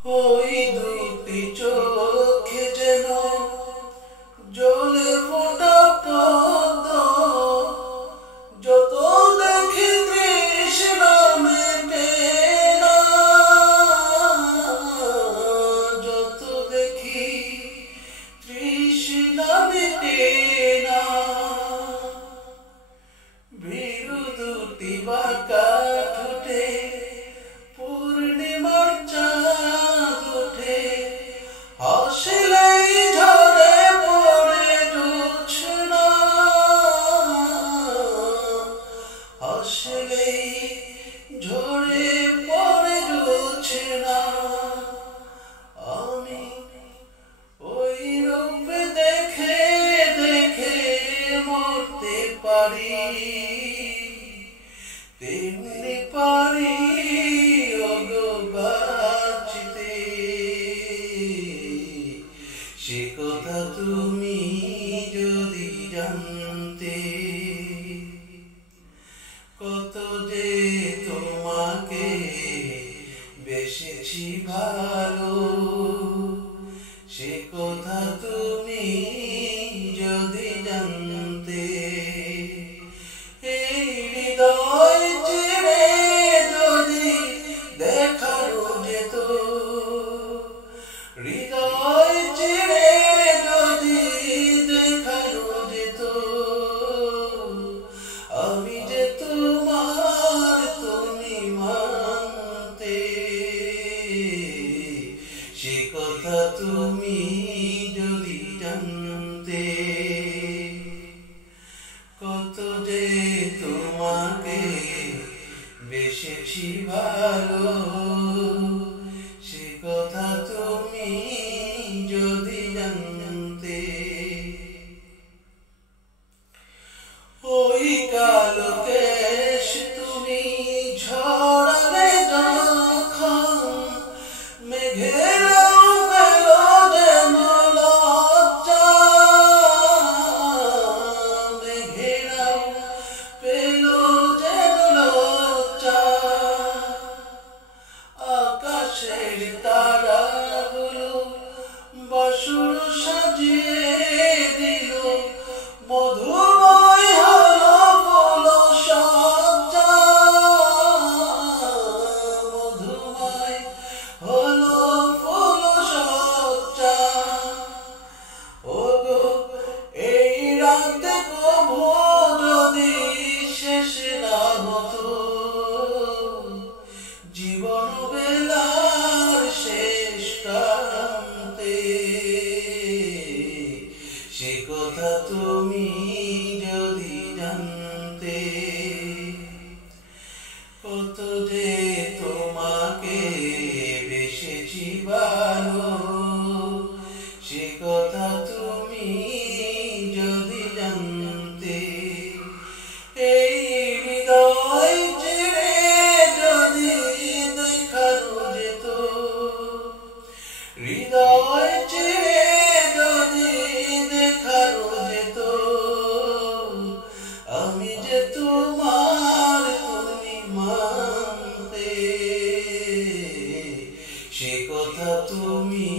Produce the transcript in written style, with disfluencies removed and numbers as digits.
ওই দুটি চোখে যেন জলে ফোটা পদ্ম, যত দেখি তৃষ্ণা মেটে না, যত দেখি তৃষ্ণা মেটে না। ভীরু দুটি বাঁকা ঠোঁটে পূর্ণিমার চাঁদ ওঠে, হাসলেই ঝরে পড়ে জোছনা, হাসলেই ঝরে পড়ে জোছনা। আমি ওই রূপ দেখে দেখে মরতে পারি, তেমনি পারি বাঁচতে। সে কথা তুমি যদি জানতে, কত যে তোমাকে বেসেছি ভালো, সে কথা তুমি যদি জানতে। এই হৃদয় চিরে যদি দেখানো যেত, হৃদয় চিরে যদি দেখানো যেত, আমি যে তোমার তুমি মানতে। সে কথা তুমি যদি জানতে, কত যে তোমাকে বেসেছি ভালো, সে কথা তুমি যদি জানতে। ওই কালো কেশ তুমি ঝরালে যখন, মেঘেরাও পেল যেন লজ্জা, মেঘেরাও পেল যেন লজ্জা। আকাশের তারাগুলো বাসর সাজিয়ে দিল, মধুময় হলো ফুল সজ্জা, মধুময় হলো ফুল সজ্জা। ওগো এই রাতে কবু যদি শেষ না হতো, জীবন বেলার শেষ প্রান্তে। সে কথা তুমি যদি জানতে, কত যে তোমাকে বেসেছি ভালো, সে কথা তুমি যদি জানতে। এই হৃদয় চিরে যদি দেখানো যেত, হৃদয় চিরে যদি দেখানো যেত, আমি যে তোমার তুমি মানতে। সে কথা তুমি